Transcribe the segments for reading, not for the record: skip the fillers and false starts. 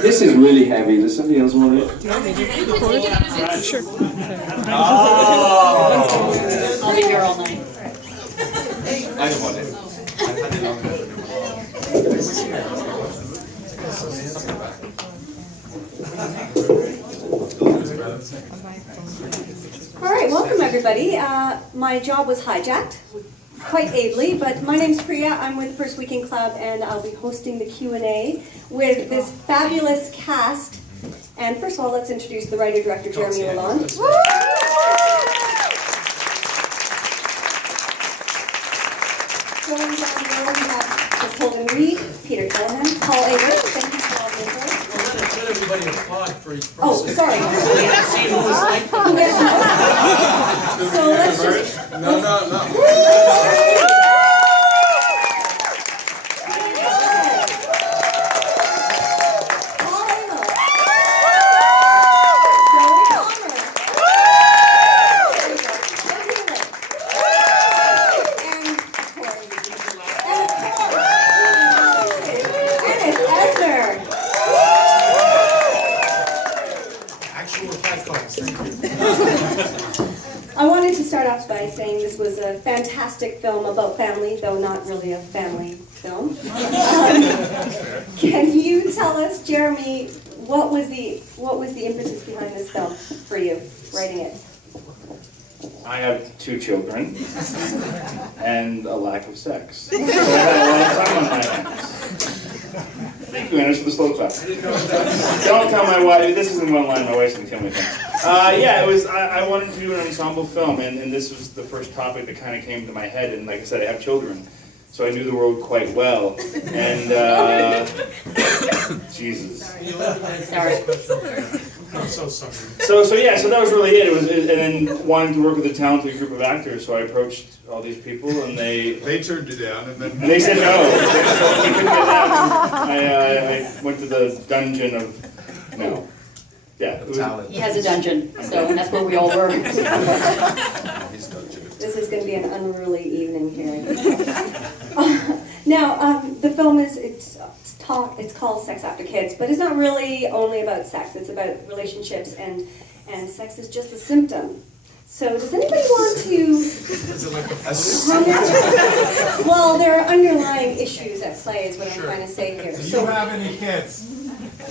This is really heavy. Does somebody else want it? Sure. Oh! I'll be here all night. I don't want it. All right, welcome everybody. My job was hijacked, quite ably, but my name's Priya. I'm with the First Weekend Club, and I'll be hosting the Q&A with this fabulous cast. And first of all, let's introduce the writer-director, Jeremy Lalonde. Going down the road, we have Holden-Reid, Peter Keleghan, Paul Amos. Thank you for all the info. Let everybody applaud for each person. Oh, sorry. So let's just... No. Ennis, Esmer. I wanted to start off by saying this was a fantastic film about family, though not really a family film. Can you tell us, Jeremy, what was the impetus behind this film for you, writing it? I have 2 children and a lack of sex. So I had a lot of time on my hands. Thank you, Ennis, for the slow clap. Don't tell my wife. This isn't one line. My wife's gonna kill me. Yeah, it was. I wanted to do an ensemble film, and this was the first topic that kind of came to my head. And like I said, I have children, so I knew the world quite well. And Jesus. Sorry. I'm so sorry. So that was really it. And then wanting to work with a talented group of actors, so I approached all these people, and they turned you down, and then they said no. They couldn't get down. I went to the dungeon of no. Yeah. He has a dungeon, so that's where we all were. This is going to be an unruly evening here. Now, the film it's called Sex After Kids, but it's not really only about sex. It's about relationships, and sex is just a symptom. So does anybody want to comment? Well, there are underlying issues at play is what I'm trying to say here. Do you have any kids?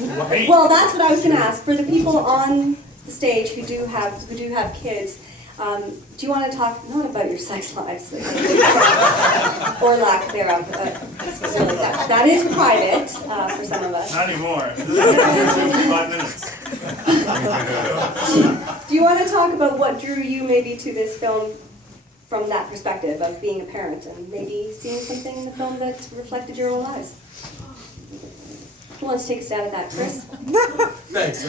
Well, that's what I was going to ask. For the people on the stage who do have kids, do you want to talk not about your sex lives or lack thereof? Really that is private for some of us. Not anymore. This is 5 minutes. Do you want to talk about what drew you maybe to this film from that perspective of being a parent and maybe seeing something in the film that reflected your own lives? Who wants to take a stab at that, Kris? Thanks.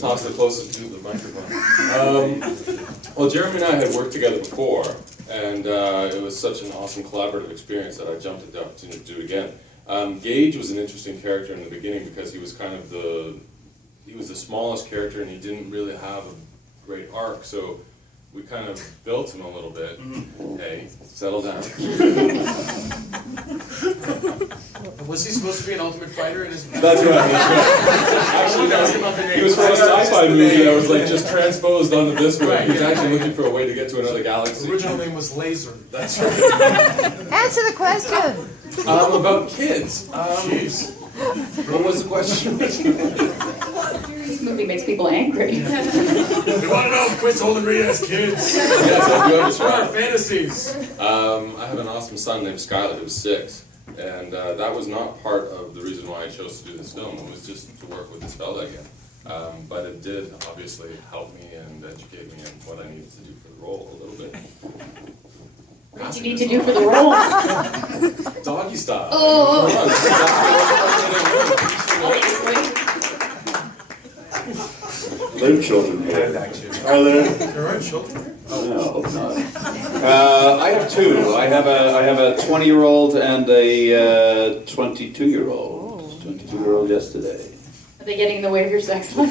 Toss it closest to the microphone. Well, Jeremy and I had worked together before, and it was such an awesome collaborative experience that I jumped at the opportunity to do it again. Gage was an interesting character in the beginning because he was kind of the smallest character, and he didn't really have a great arc, so we kind of built him a little bit. Hey, settle down. Was he supposed to be an ultimate fighter in his movie? That's right. Actually, no, he was from a sci-fi movie that was like just transposed onto this one. He was actually looking for a way to get to another galaxy. His original name was Laser. That's right. Answer the question. About kids. Jeez. What was the question? This movie makes people angry. We want to know if Kris Holden-Reid has kids. Yes, I do have a What are child. fantasies? I have an awesome son named Skyler who's 6. And that was not part of the reason why I chose to do this film. It was just to work with this fella again. But it did obviously help me and educate me in what I needed to do for the role a little bit. What did you need to do for the role? Doggy style. Oh. Little children here. Are there? There are children here? No, not. I have 2. I have a 20-year-old and a 22-year-old. 22-year-old yesterday. Are they getting in the way of your sex life?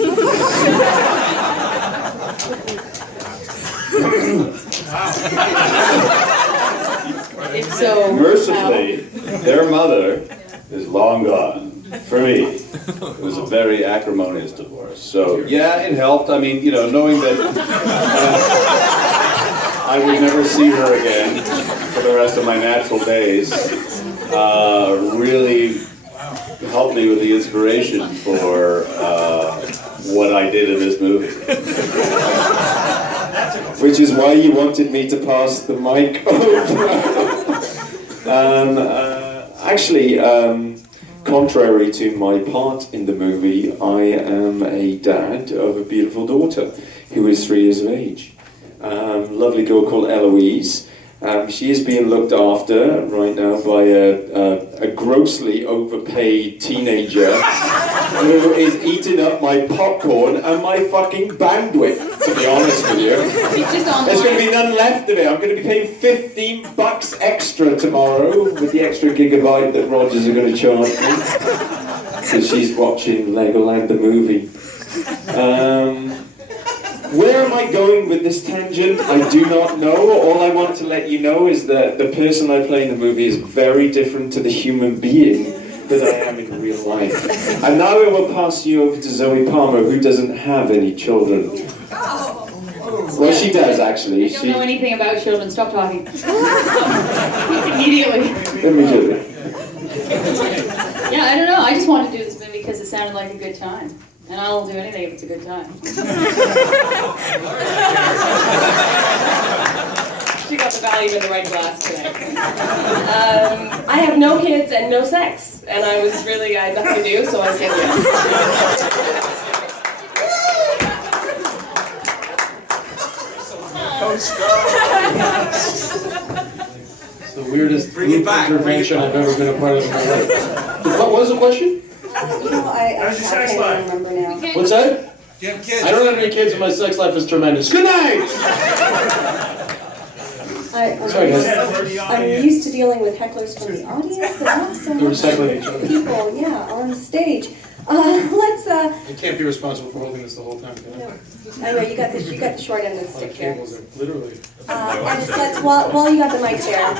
If so, Mercifully, their mother is long gone. For me, it was a very acrimonious divorce. So yeah, it helped. I mean, you know, knowing that I would never see her again for the rest of my natural days, really helped me with the inspiration for what I did in this movie. Which is why you wanted me to pass the mic over. Actually, contrary to my part in the movie, I am a dad of a beautiful daughter who is 3 years of age. Lovely girl called Eloise. She is being looked after right now by a grossly overpaid teenager who is eating up my popcorn and my fucking bandwidth, to be honest with you. There's going to be none left of it. I'm going to be paying $15 extra tomorrow with the extra gigabyte that Rogers are going to charge me. Because she's watching Legoland the movie. Where am I going with this tangent? I do not know. All I want to let you know is that the person I play in the movie is very different to the human being that I am in real life. And now I will pass you over to Zoie Palmer, who doesn't have any children. Well, she does, actually. I don't know anything about children. Stop talking. Immediately. Immediately. Yeah, I don't know. I just wanted to do this movie because it sounded like a good time. And I'll do anything if it's a good time. She got the value in the right glass today. I have no kids and no sex. And I had nothing to do, so I said yes. It's the weirdest group intervention I've ever been a part of in my life. What was the question? I can't remember now. What's that? Do you have kids? I don't have any kids and my sex life is tremendous. Good night! Sorry, guys. I'm used to dealing with hecklers from the audience, but not so They're much recycling each other. people, yeah, on stage. Let's, I can't be responsible for holding this the whole time, can I? no. Anyway, you got the short end of the All the stick here. cables are literally... And while you got the mic there,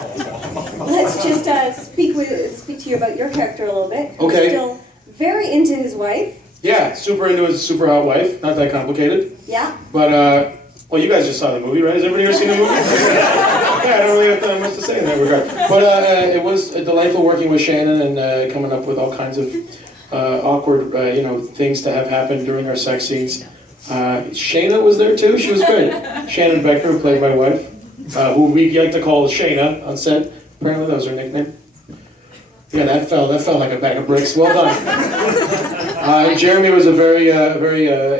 let's just speak to you about your character a little bit. Okay. You're still very into his wife. Yeah, super into his super hot wife. Not that complicated. Yeah. But, well, you guys just saw the movie, right? Has everybody ever seen the movie? Yeah, I don't really have that much to say in that regard. But it was delightful working with Shannon and coming up with all kinds of awkward, things to have happen during our sex scenes. Shayna was there too. She was great. Shannon Becker, who played my wife, who we like to call Shayna on set. Apparently that was her nickname. Yeah, that fell like a bag of bricks. Well done. Jeremy was a very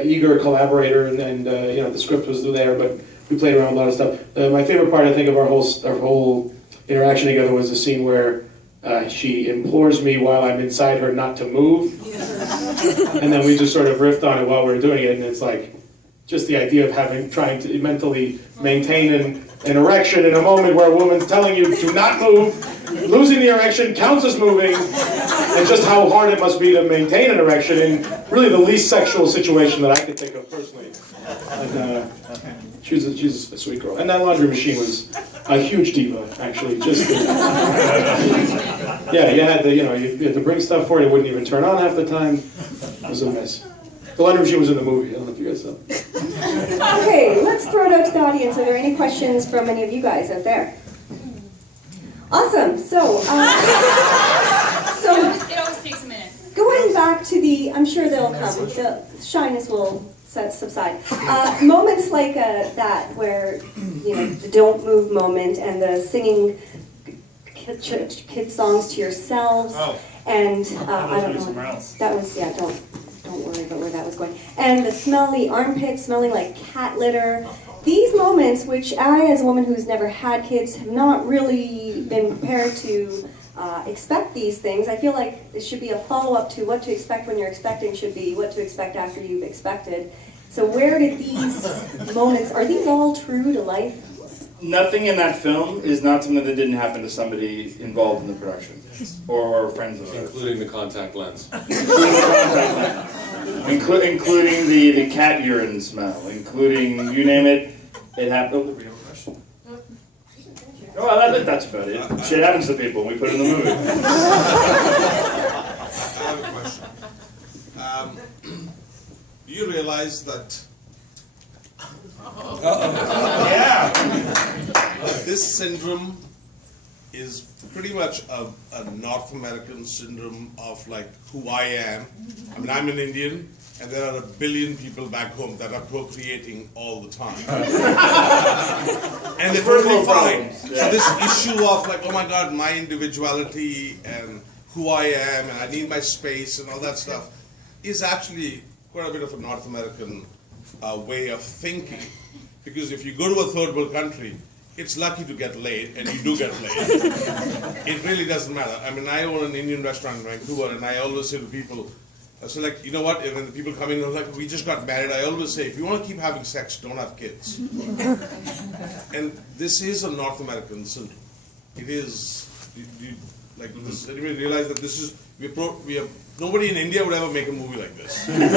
eager collaborator, and the script was there, but we played around with a lot of stuff. My favorite part, I think, of our whole interaction together was the scene where she implores me while I'm inside her not to move, and then we just sort of riffed on it while we were doing it, and it's like just the idea of trying to mentally maintain an erection in a moment where a woman's telling you to not move. Losing the erection counts as moving, and just how hard it must be to maintain an erection in really the least sexual situation that I could think of personally. And, she's a sweet girl. And that laundry machine was a huge diva, actually. Just yeah, you had to bring stuff for it. It wouldn't even turn on half the time. It was a mess. The laundry machine was in the movie. I don't know if you guys saw. Okay, let's throw it out to the audience. Are there any questions from any of you guys out there? Awesome. So, It always takes a minute. going back to I'm sure they'll come. The shyness will subside. Moments like that, where the don't move moment and the singing kid songs to yourselves, and I don't know. That was Don't worry about where that was going. And the smelly armpits smelling like cat litter. These moments, which I, as a woman who's never had kids, have not really been prepared to expect these things. I feel like it should be a follow-up to what to expect when you're expecting should be what to expect after you've expected. So where did these moments, are these all true to life? Nothing in that film is not something that didn't happen to somebody involved in the production, or friends of ours. Including the contact lens. Including the cat urine smell, including, you name it, it happened. Well, that's about it. Shit happens to people, and we put it in the movie. I have a question. You realize that this syndrome is pretty much a North American syndrome of like who I am. I mean, I'm an Indian, and there are 1 billion people back home that are procreating all the time. And they're perfectly fine. So this issue of like, oh my God, my individuality and who I am, and I need my space and all that stuff, is actually quite a bit of a North American way of thinking. Because if you go to a third world country, it's lucky to get laid, and you do get laid. It really doesn't matter. I mean, I own an Indian restaurant in Vancouver, and I always say to people, so like, you know what, when the people come in and like, we just got married, I always say, if you want to keep having sex, don't have kids. And this is a North American syndrome. It is, like, does anybody realize that this is, we have, nobody in India would ever make a movie like this. Only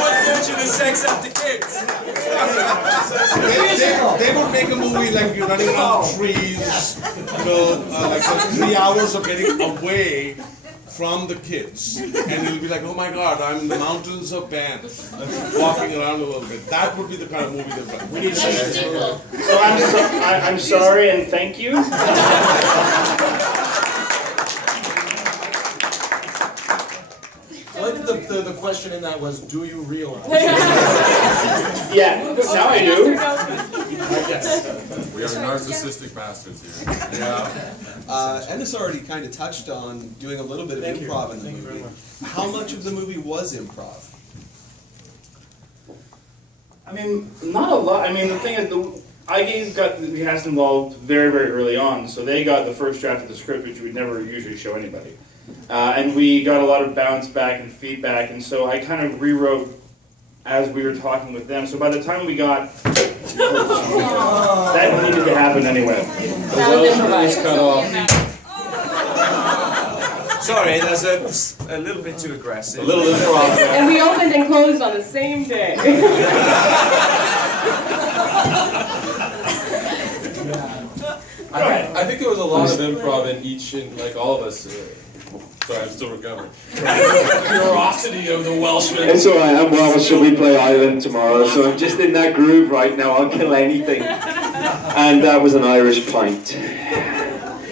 one mention is sex after kids. They would make a movie like you're running around trees, you know, like 3 hours of getting away from the kids, and you'll be like, oh my God, I'm in the mountains of Banff, walking around a little bit. That would be the kind of movie they'd like. We need sequel. So I'm sorry and thank you. I like the question in that was, do you realize? Yeah, now I do. We are narcissistic bastards here. Yeah. Ennis already kind of touched on doing a little bit of improv in the movie. How much of the movie was improv? I mean, not a lot. I mean, the thing is, I got the cast involved very, very early on, so they got the first draft of the script, which we'd never usually show anybody. And we got a lot of bounce back and feedback, and so I kind of rewrote as we were talking with them. So by the time we got... that needed to happen anyway. The Welshman was cut off. Sorry, that's a little bit too aggressive. A little improv. And we opened and closed on the same day. I think there was a lot of improv in each, like all of us. Sorry, I'm still recovering. Curiosity of the Welshman. It's alright, I'm Welsh, so we play Ireland tomorrow, so I'm just in that groove right now, I'll kill anything. And that was an Irish pint.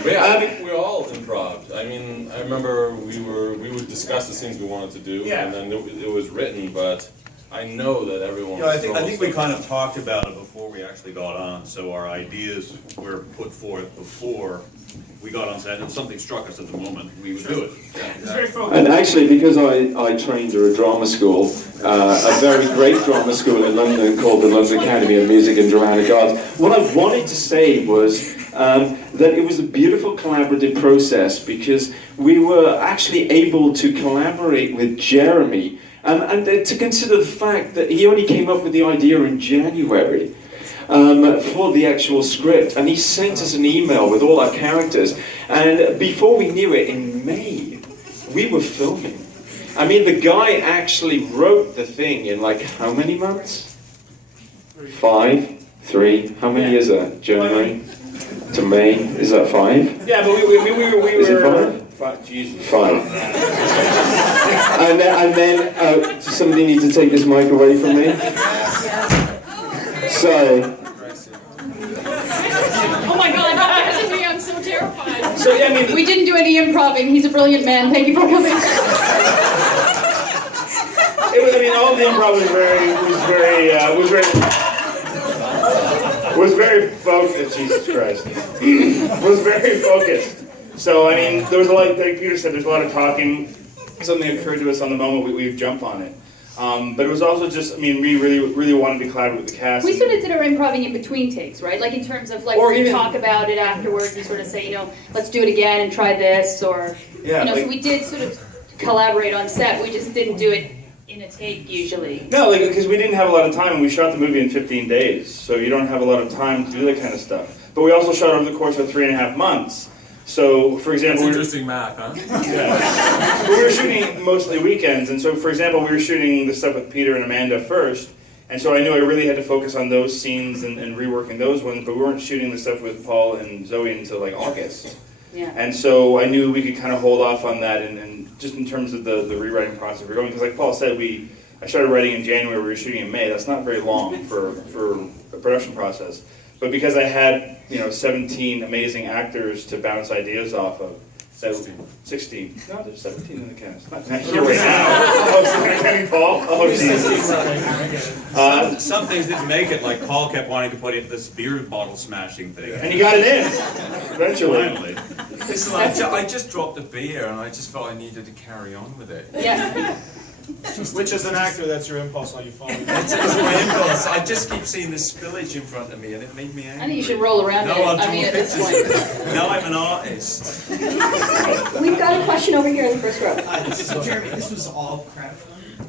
But yeah, I think we all improv. I mean, I remember we would discuss the things we wanted to do, and then it was written, but I know that everyone I think we kind of talked about it before we actually got on, so our ideas were put forth before we got on set, and if something struck us at the moment, we would do it. And actually, because I trained at a drama school, a very great drama school in London called the London Academy of Music and Dramatic Arts, what I wanted to say was that it was a beautiful collaborative process because we were actually able to collaborate with Jeremy and to consider the fact that he only came up with the idea in January. For the actual script, and he sent us an email with all our characters, and before we knew it, in May, we were filming. I mean, the guy actually wrote the thing in like how many months? 5, 3, how many is that? January to May, is that 5? Yeah, but we were... Is it 5? Jesus. 5. And then does somebody need to take this mic away from me? Sorry. Oh my God, because of me, I'm so terrified. So yeah, I mean, we didn't do any improv-ing. He's a brilliant man. Thank you for coming. All the improv was very focused. Jesus Christ, was very focused. So I mean, there was a lot. Like Peter said, there's a lot of talking. Something occurred to us on the moment. We've jumped on it. But it was also just, I mean, we really wanted to collaborate with the cast. We sort of did our improving in between takes, right? Like in terms of like, we talk about it afterwards and sort of say, you know, let's do it again and try this, or, yeah, you know, so we did sort of collaborate on set. We just didn't do it in a take usually. No, like, because we didn't have a lot of time, and we shot the movie in 15 days, so you don't have a lot of time to do that kind of stuff. But we also shot over the course of 3.5 months. So, for example... That's interesting math, huh? Yeah. We were shooting mostly weekends, and so, for example, we were shooting the stuff with Peter and Amanda first, And so I knew I really had to focus on those scenes and reworking those ones, but we weren't shooting the stuff with Paul and Zoe until like August. Yeah. And so I knew we could kind of hold off on that, and just in terms of the rewriting process we're going, because like Paul said, I started writing in January, we were shooting in May. That's not very long for a production process. But because I had 17 amazing actors to bounce ideas off of, 16. No, there's 17 in the cast. Not here right now. Oh, counting Paul? Oh, Jesus. Some things didn't make it, like Paul kept wanting to put in this beer bottle smashing thing. And you got it in, eventually. Finally. Listen, I just dropped a beer and I just felt I needed to carry on with it. Yeah. Which as an actor, that's your impulse, are you following? It's my impulse. I just keep seeing this spillage in front of me and it made me angry. I think you should roll around it. I mean, at this point. Now I'm an artist. We've got a question over here in the first row. So Jeremy, this was all crowdfunding?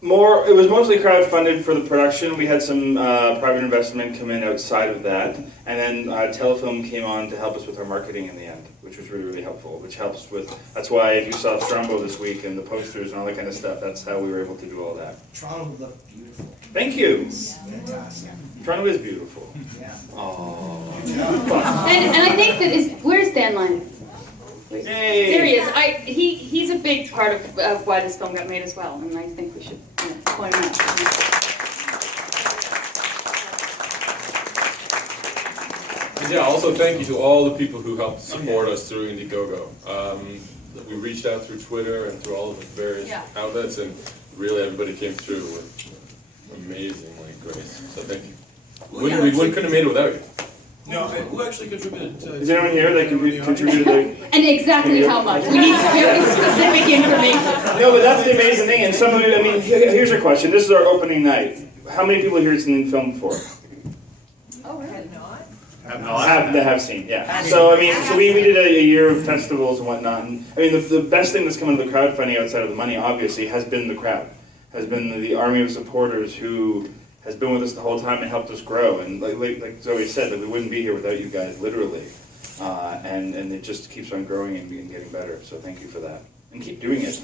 It was mostly crowdfunded for the production. We had some private investment come in outside of that. And then Telefilm came on to help us with our marketing in the end, which was really, really helpful, which helps with, that's why if you saw Strombo this week and the posters and all that kind of stuff, that's how we were able to do all that. Toronto looked beautiful. Thank you. Fantastic. Toronto is beautiful. Yeah. Oh. And I think that where's Dan Line? Yay. There he is. He's a big part of why this film got made as well, and I think we should point him out. Yeah, also thank you to all the people who helped support us through Indiegogo. We reached out through Twitter and through all of the various outlets, and really everybody came through with amazing grace. So thank you. We couldn't have made it without you. No, who actually contributed to... Is anyone here that contributed? And exactly how much? We need very specific information. No, but that's the amazing thing. And some of you, I mean, here's your question. This is our opening night. How many people here have seen the film before? Oh, really? Have seen, yeah. So I mean, we did a year of festivals and whatnot. And I mean, the best thing that's come out of the crowdfunding outside of the money, obviously, has been the crowd. Has been the army of supporters who has been with us the whole time and helped us grow. And like Zoe said, that we wouldn't be here without you guys, literally. And it just keeps on growing and getting better. So thank you for that, and keep doing it.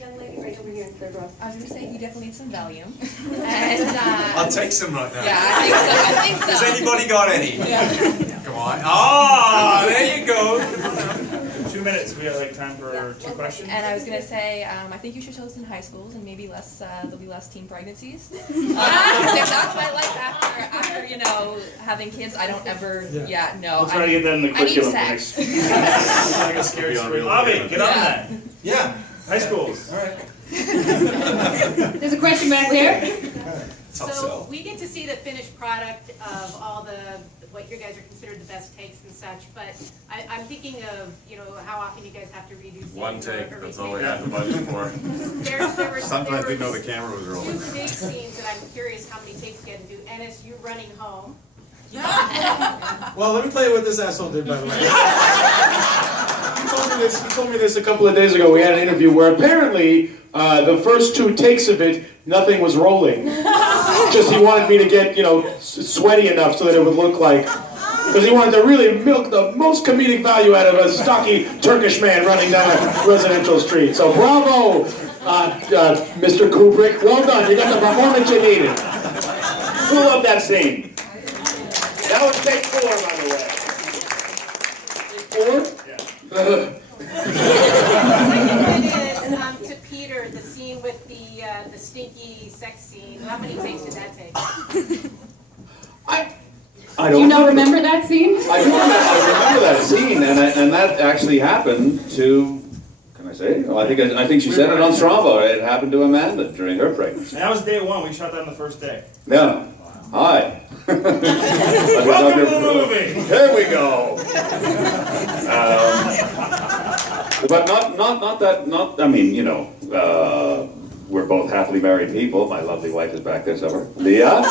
Young lady right over here in the third row. I was going to say, you definitely need some Valium. And, I'll take some right now. Yeah, I think so. Has anybody got any? Yeah. Come on. Ah, there you go. 2 minutes, we have time for 2 questions. And I was going to say, I think you should show this in high schools, and maybe there'll be less teen pregnancies. That's my life after having kids. I don't ever, no. We'll try to get that in the curriculum. I need sex. Like a scary story. Bobby, get on that. Yeah. High schools. All right. There's a question back there. So we get to see the finished product of all what you guys are considered the best takes and such, but I'm thinking of, how often you guys have to redo scenes. One take, that's all we had the budget for. Sometimes we know the camera was rolling. 2 big scenes that I'm curious how many takes you get to do. Ennis, you running home. Well, let me tell you what this asshole did, by the way. He told me this a couple of days ago. We had an interview where apparently the first 2 takes of it, nothing was rolling. Just he wanted me to get, sweaty enough so that it would look like, because he wanted to really milk the most comedic value out of a stocky Turkish man running down a residential street. So bravo, Mr. Kubrick. Well done. You got the performance you needed. Who loved that scene? That was take 4, by the way. 4? Yeah. To Peter, the scene with the stinky sex scene. How many takes did that take? I Do you not remember that scene? I remember that scene, and that actually happened to. Can I say? Oh, I think she said it on Strombo. It happened to Amanda during her pregnancy. And that was day 1. We shot that on the first day. Yeah. Hi. Welcome to the movie. Here we go. But not that. I mean, we're both happily married people. My lovely wife is back there somewhere, Leah.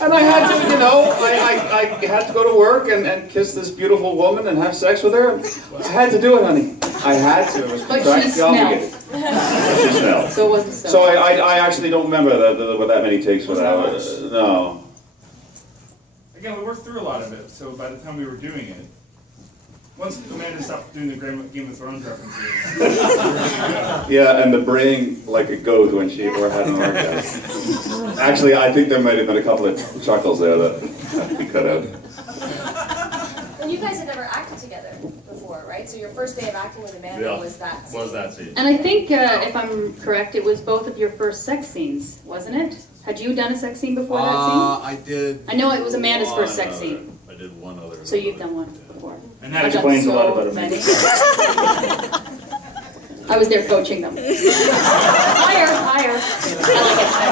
And I had to, I had to go to work and kiss this beautiful woman and have sex with her. I had to do it, honey. I had to. It was contractually obligated. She smelled. So it wasn't so. So I actually don't remember that many takes without. No. Again, we worked through a lot of it, so by the time we were doing it, Once Amanda stopped doing the Game of Thrones references. Yeah, and the braying like a goat when she or had an orgasm. Actually, I think there might have been a couple of chuckles there that we cut out. And you guys had never acted together before, right? So your first day of acting with Amanda was that scene. Was that scene. And I think, if I'm correct, it was both of your first sex scenes, wasn't it? Had you done a sex scene before that scene? I did. I know it was Amanda's first sex scene. I did one other. So you've done one before. And that explains a lot about it. I was there coaching them. Higher. I like it higher.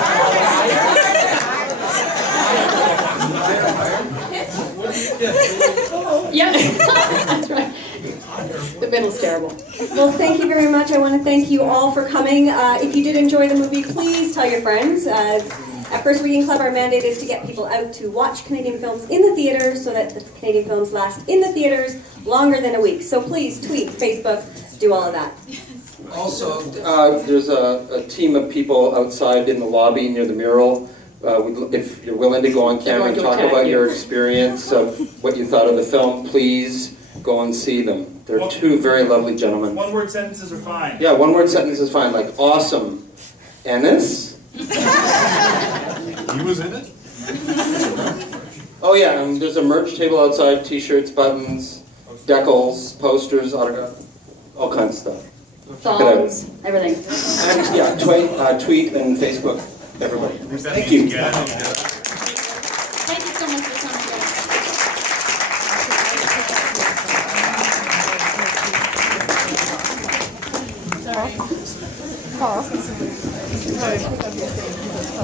Yeah, that's right. The middle's terrible. Well, thank you very much. I want to thank you all for coming. If you did enjoy the movie, please tell your friends. At First Reading Club, our mandate is to get people out to watch Canadian films in the theaters so that the Canadian films last in the theaters longer than a week. So please tweet, Facebook, do all of that. Also, there's a team of people outside in the lobby near the mural. If you're willing to go on camera and talk about your experience of what you thought of the film, please go and see them. They're two very lovely gentlemen. One-word sentences are fine. Yeah, one-word sentence is fine, like awesome. Ennis? He was in it? Oh yeah, and there's a merch table outside, t-shirts, buttons, decals, posters, autograph, all kinds of stuff. Thongs, everything. And yeah, tweet and Facebook, everybody. Thank you. Thank you so much for coming. Sorry.